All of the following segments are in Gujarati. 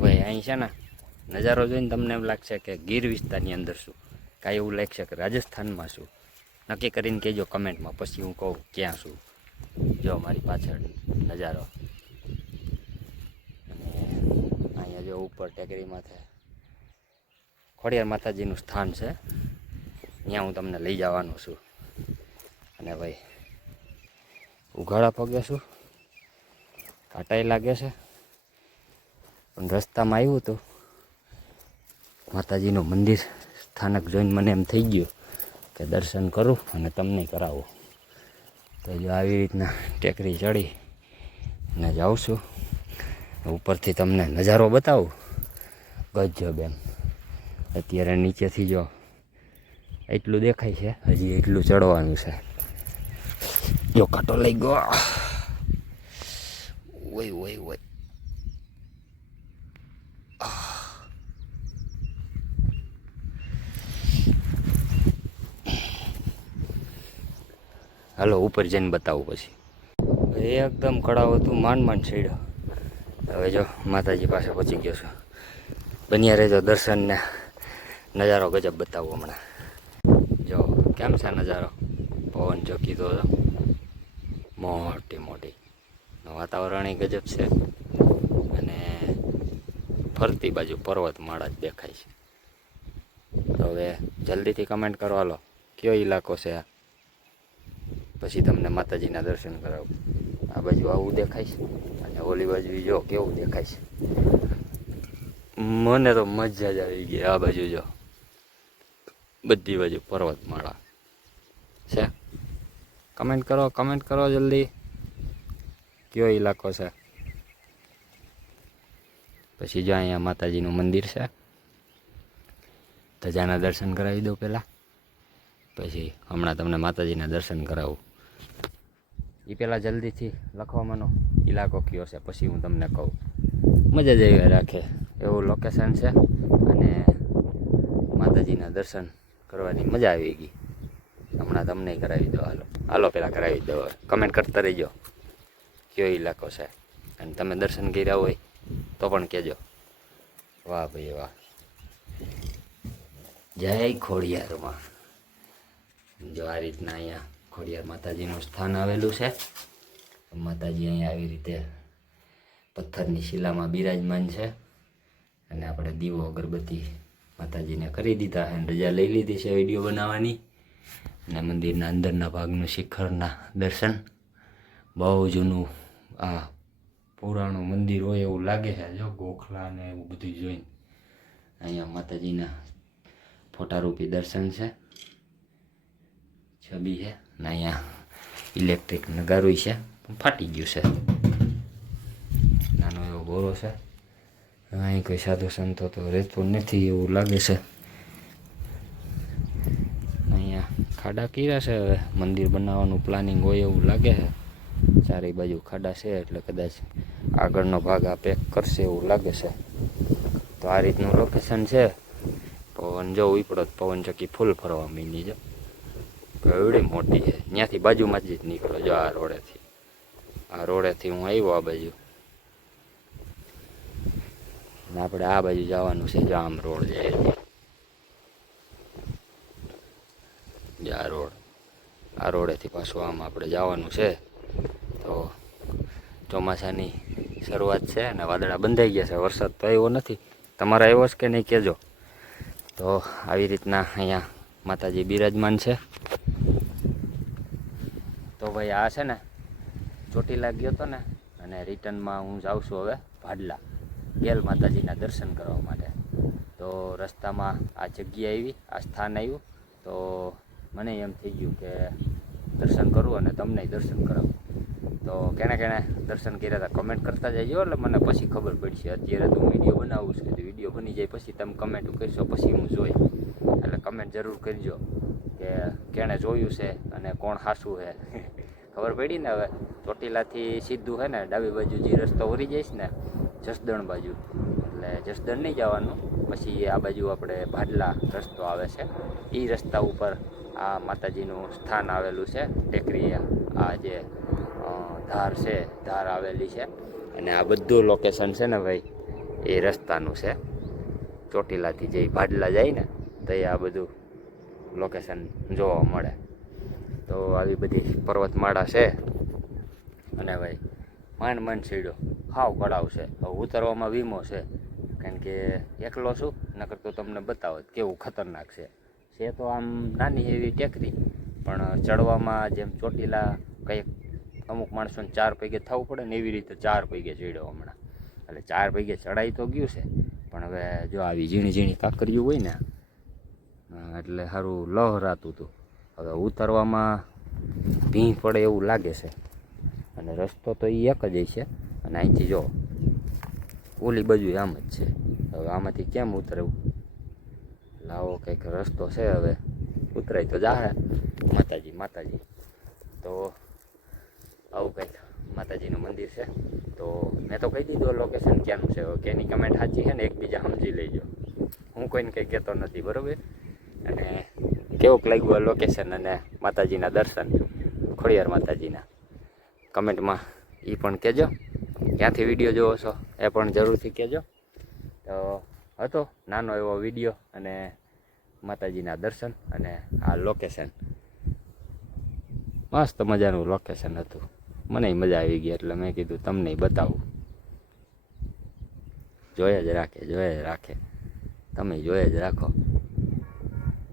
ભાઈ અહીં છે ને નજારો જોઈને તમને એમ લાગશે કે ગીર વિસ્તારની અંદર છું, કાંઈ એવું લાગશે કે રાજસ્થાનમાં છું. નક્કી કરીને કહેજો કમેન્ટમાં, પછી હું કહું ક્યાં છું. જો મારી પાછળ નજારો, અને અહીંયા જો ઉપર ટેકરી માથે ખોડિયાર માતાજીનું સ્થાન છે, ત્યાં હું તમને લઈ જવાનો છું. અને ભાઈ ઉઘાડા પગે છું, કાંટાઈ લાગે છે, પણ રસ્તામાં આવ્યું તો માતાજીનું મંદિર સ્થાનક જોઈને મને એમ થઈ ગયું કે દર્શન કરું અને તમને કરાવું. તો જો આવી રીતના ટેકરી ચડી અને જાઉં છું. ઉપરથી તમને નજારો બતાવું ગજબ એમ. અત્યારે નીચેથી જો એટલું દેખાય છે, હજી એટલું ચડવાનું છે. જો કાંટો લઈ ગયો, ઓય ઓય ઓય. હાલો ઉપર જઈને બતાવું પછી. એકદમ કડાવ હતું, માંડ છેડ્યો. હવે જો માતાજી પાસે પહોંચી ગયો છું. બન્યા રહેજો, દર્શનને નજારો ગજબ બતાવું હમણાં. જો કેમ છે નજારો, પવન ચોકી તો મોટી મોટી, વાતાવરણ ગજબ છે. અને ફરતી બાજુ પર્વતમાળા જ દેખાય છે. તો હવે જલ્દીથી કમેન્ટ કરવા લો કયો ઇલાકો છે આ, પછી તમને માતાજીના દર્શન કરાવું. આ બાજુ આવું દેખાય છે, અને ઓલી બાજુ જો કેવું દેખાય છે. મને તો મજા જ આવી ગઈ. આ બાજુ જો બધી બાજુ પર્વતમાળા છે. કમેન્ટ કરો જલ્દી, કયો ઇલાકો છે. પછી જો અહીંયા માતાજીનું મંદિર છે, ધજાના દર્શન કરાવી દઉં પહેલાં, પછી હમણાં તમને માતાજીના દર્શન કરાવું. એ પહેલાં જલ્દીથી લખવા માંડો ઇલાકો કયો છે, પછી હું તમને કહું. મજા જ આવી રાખે એવું લોકેશન છે, અને માતાજીના દર્શન કરવાની મજા આવી ગઈ. હમણાં તમને કરાવી દો. હાલો પહેલાં કરાવી દો. કમેન્ટ કરતા રહીજો કયો ઇલાકો છે, અને તમે દર્શન કર્યા હોય તો પણ કહેજો. વાહ ભાઈ વાહ, જય ખોડિયારમાં. જો આ રીતના અહીંયા ખોડિયાર માતાજીનું સ્થાન આવેલું છે. માતાજી અહીંયા આવી રીતે પથ્થરની શિલામાં બિરાજમાન છે, અને આપણે દીવો અગરબત્તી માતાજીને કરી દીધા અને રજા લઈ લીધી છે વિડીયો બનાવવાની. અને મંદિરના અંદરના ભાગનું શિખરના દર્શન, બહુ જૂનું આ પુરાણું મંદિર હોય એવું લાગે છે. જો ગોખલા ને એવું બધું જોઈને અહીંયા માતાજીના ફોટારૂપી દર્શન છે, છબી છે. ને અહીંયા ઇલેક્ટ્રિક નગારું છે, ફાટી ગયું છે. નાનો એવો ગોરો છે. અહીં કોઈ સાધુ સંતો તો રહેતો નથી એવું લાગે છે. અહીંયા ખાડા કર્યા છે, હવે મંદિર બનાવવાનું પ્લાનિંગ હોય એવું લાગે છે. ચારે બાજુ ખાડા છે, એટલે કદાચ આગળનો ભાગ આ પેક કરશે એવું લાગે છે. તો આ રીતનું લોકેશન છે. પવન જો ઉપડો, પવન ચક્કી ફૂલ ફરવા માંડી છે, કેવડી મોટી છે. ત્યાંથી બાજુમાં જ નીકળો. જો આ રોડેથી હું આવ્યો આ બાજુ, ને આપણે આ બાજુ જવાનું છે. જો આમ રોડ જાય છે, જો આ રોડેથી પાછું આમ આપણે જવાનું છે. તો ચોમાસાની શરૂઆત છે, અને વાદળા બંધાઈ ગયા છે. વરસાદ તો આવ્યો નથી. તમારે આવ્યો છે કે નહીં કહેજો. તો આવી રીતના અહીંયા માતાજી બિરાજમાન છે. તો ભાઈ આ છે ને ચોટીલા ગયો હતો ને, અને રિટર્નમાં હું જાઉં છું હવે ભાડલા ગેલ માતાજીના દર્શન કરવા માટે. તો રસ્તામાં આ જગ્યા આવી, આ સ્થાન આવ્યું, તો મને એમ થઈ ગયું કે દર્શન કરું અને તમને દર્શન કરાવું. તો કેણે દર્શન કર્યા હતા કમેન્ટ કરતા જજો, એટલે મને પછી ખબર પડશે. અત્યારે તો હું વિડીયો બનાવું છું, તો વિડીયો બની જાય પછી તમે કમેન્ટ કરશો, પછી હું જોઈ. એટલે કમેન્ટ જરૂર કરજો કે કેણે જોયું છે અને કોણ હાસું છે. ખબર પડી ને. હવે ચોટીલાથી સીધું છે ને ડાબી બાજુ જે રસ્તો વળી જઈશ ને જસદણ બાજુ, એટલે જસદણ નહીં જવાનું, પછી આ બાજુ આપણે ભાડલા રસ્તો આવે છે. એ રસ્તા ઉપર આ માતાજીનું સ્થાન આવેલું છે. ટેકરી આ જે ધાર છે, ધાર આવેલી છે. અને આ બધું લોકેશન છે ને ભાઈ, એ રસ્તાનું છે. ચોટીલાથી જે ભાડલા જાય ને તો એ આ બધું લોકેશન જોવા મળે. તો આવી બધી પર્વતમાળા છે અને ભાઈ માંડ સીડો હાવ કળાવ છે. હવે ઉતરવામાં વીમો છે, કારણ કે એકલો છું, નકર તો તમને બતાવો કેવું ખતરનાક છે તો આમ નાની એવી ટેકરી, પણ ચડવામાં જેમ ચોટીલા કંઈક અમુક માણસોને 4 પૈગે થવું પડે ને એવી રીતે 4 પૈગે ચડ્યો હમણાં. એટલે 4 પૈગે ચડાઈ તો ગયું છે, પણ હવે જો આવી ઝીણી કાકરીઓ હોય ને એટલે સારું લહરાતું હતું. હવે ઉતરવામાં ભીં પડે એવું લાગે છે, અને રસ્તો તો એ એક જ છે. અને અહીંથી જો ઓલી બાજુ આમ જ છે. હવે આમાંથી કેમ ઉતરવું? લાવો કંઈક રસ્તો છે, હવે ઉતરાય તો જાહે. માતાજી તો આવું કંઈક માતાજીનું મંદિર છે. તો મેં તો કહી દીધું લોકેશન ક્યાંનું છે. કેની કમેન્ટ સાચી છે ને એકબીજા સમજી લેજો. હું કોઈને કંઈ કહેતો નથી, બરાબર. અને કેવુંક લાગ્યું લોકેશન અને માતાજીના દર્શન, ખોડિયાર માતાજીના, કમેન્ટમાં એ પણ કહેજો. ક્યાંથી વિડીયો જોવો છો એ પણ જરૂરથી કહેજો. તો હતો નાનો એવો વિડીયો અને માતાજીના દર્શન અને આ લોકેશન, મસ્ત મજાનું લોકેશન હતું. મને મજા આવી ગઈ એટલે મેં કીધું તમને બતાવું. જોયા જ રાખે તમે જોયા જ રાખો.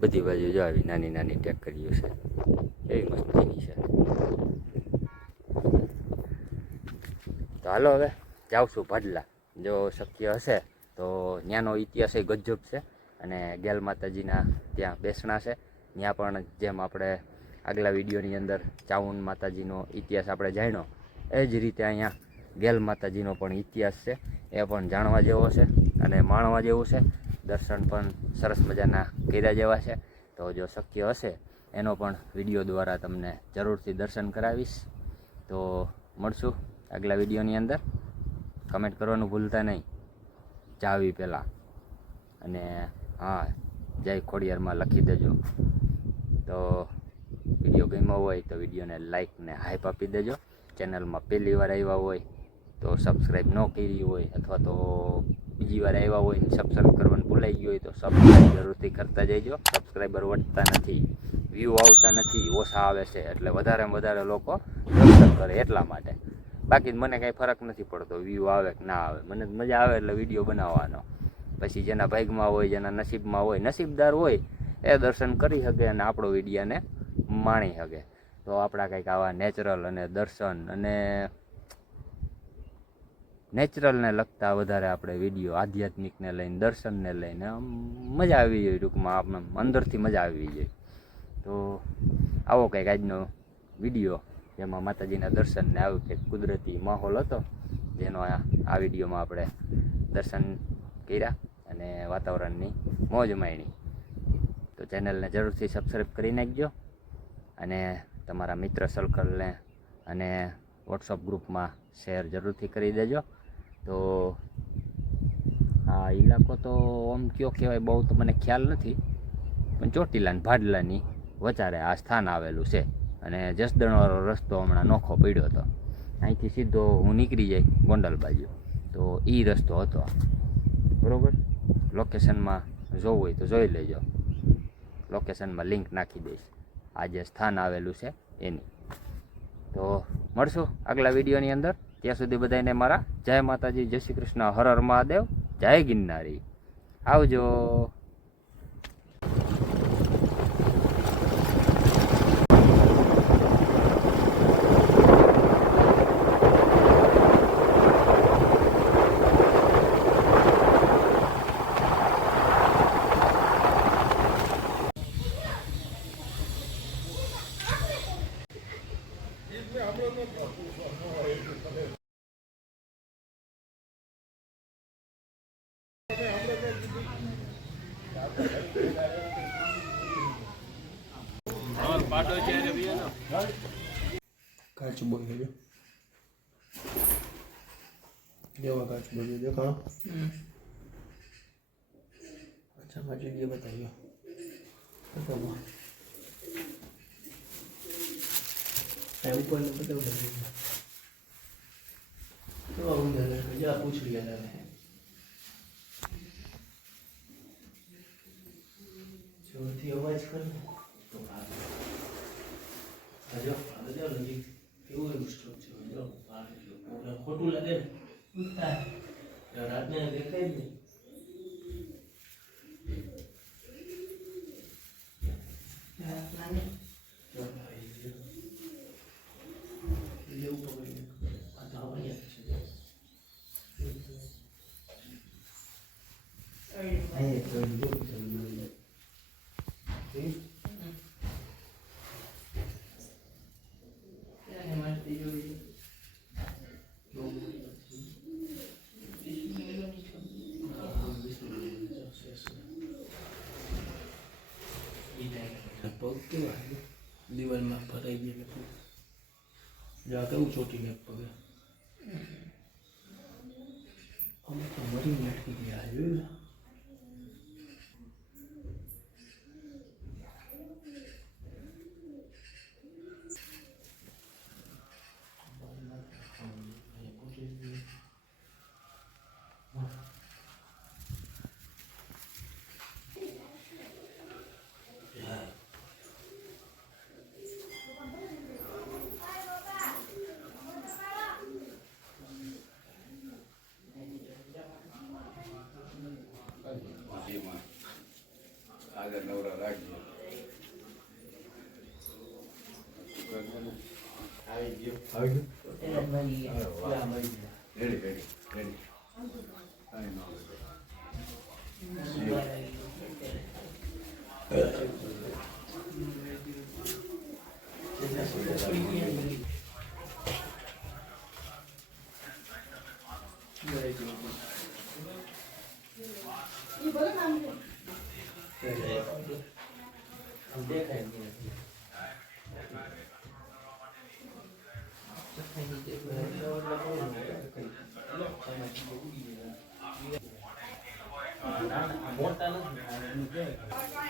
બધી બાજુ જો આવી નાની ટેકરીઓ છે, એવી મસ્તીની છે. તો હાલો હવે જાઉં છું ભાડલા. જો શક્ય હશે તો ત્યાંનો ઇતિહાસ એ ગજબ છે. અને ગેલ માતાજીના ત્યાં બેસણા છે. ત્યાં પણ જેમ આપણે આગલા વિડીયોની અંદર ચાઉન માતાજીનો ઇતિહાસ આપણે જાણ્યો, એ જ રીતે અહીંયા ગેલ માતાજીનો પણ ઇતિહાસ છે. એ પણ જાણવા જેવો છે અને માણવા જેવું છે. દર્શન પણ સરસ મજાના કર્યા જેવા છે. તો જો શક્ય હશે એનો પણ વિડીયો દ્વારા તમને જરૂરથી દર્શન કરાવીશ. તો મળશું આગલા વિડીયોની અંદર. કમેન્ટ કરવાનું ભૂલતા નહીં જાવી પહેલાં. અને હા, જય ખોડિયારમાં લખી દેજો. તો વિડીયો ગમ્યો હોય તો વિડીયોને લાઈક ને હાઈપ આપી દેજો. ચેનલમાં પહેલી વાર આવ્યા હોય તો સબસ્ક્રાઈબ ન કરી હોય, અથવા તો બીજી વાર આવ્યા હોય ને સબસ્ક્રાઈબ કરવાનું ભૂલાઈ ગયું હોય તો સબસ્ક્રાઈબ જરૂરથી કરતા જઈજો. સબસ્ક્રાઈબર વધતા નથી, વ્યૂ આવતા નથી, ઓછા આવે છે. એટલે વધારે લોકો દર્શન કરે એટલા માટે. બાકી મને કાંઈ ફરક નથી પડતો વ્યૂ આવે કે ના આવે. મને મજા આવે એટલે વિડીયો બનાવવાનો. પછી જેના ભાગમાં હોય, જેના નસીબમાં હોય, નસીબદાર હોય એ દર્શન કરી શકે અને આપણો વિડીયાને માણી શકે. તો આપણા કંઈક આવા નેચરલ અને દર્શન અને નેચરલને લગતા વધારે આપણે વિડીયો, આધ્યાત્મિકને લઈને, દર્શનને લઈને મજા આવી જાય. ટૂંકમાં આપણે અંદરથી મજા આવી જાય. તો આવો કંઈક આજનો વિડીયો, જેમાં માતાજીના દર્શનને આવું કંઈક કુદરતી માહોલ હતો, જેનો આ વિડીયોમાં આપણે દર્શન કર્યા અને વાતાવરણની મોજ માણી. તો ચેનલને જરૂરથી સબસ્ક્રાઈબ કરી નાખજો અને તમારા મિત્ર સર્કલને અને વોટ્સઅપ ગ્રુપમાં શેર જરૂરથી કરી દેજો. તો આ ઇલાકો તો આમ કયો કહેવાય બહુ તો મને ખ્યાલ નથી, પણ ચોટીલા ને ભાડલાની વચારે આ સ્થાન આવેલું છે. અને જસદણવાળો રસ્તો હમણાં નોખો પડ્યો હતો. અહીંથી સીધો હું નીકળી જાય ગોંડલ બાજુ, તો એ રસ્તો હતો, બરાબર. લોકેશનમાં જોવું હોય તો જોઈ લેજો. લોકેશનમાં લિંક નાખી દઈશ આ જે સ્થાન આવેલું છે એની. તો મળશું આગલા વિડીયોની અંદર. ત્યાં સુધી બધાને મારા જય માતાજી, જય શ્રી કૃષ્ણ, હર હર મહાદેવ, જય ગિરનારી. આવજો. કાચ બોલ્યો જો જેવા કાચ બોલ્યો જો કાં અચ્છા કાચ ये बताइए बताओ ऊपर में बताओ तो आप पूछ लिया था જોરથી અવાજ કર ને તો જો નજીક કેવું એવું સ્ટોક છે જો ખોટું લાગે ને રાતને દેખાય જ પગ કેવા દિવાલમાં ભરાઈ ગયા જા કેવું ચોટીને પગે અમે તો મરી નાખી ગયા જોયું આગળ નવરા રાખજો રેડી રેડી રેડી મોટા નથી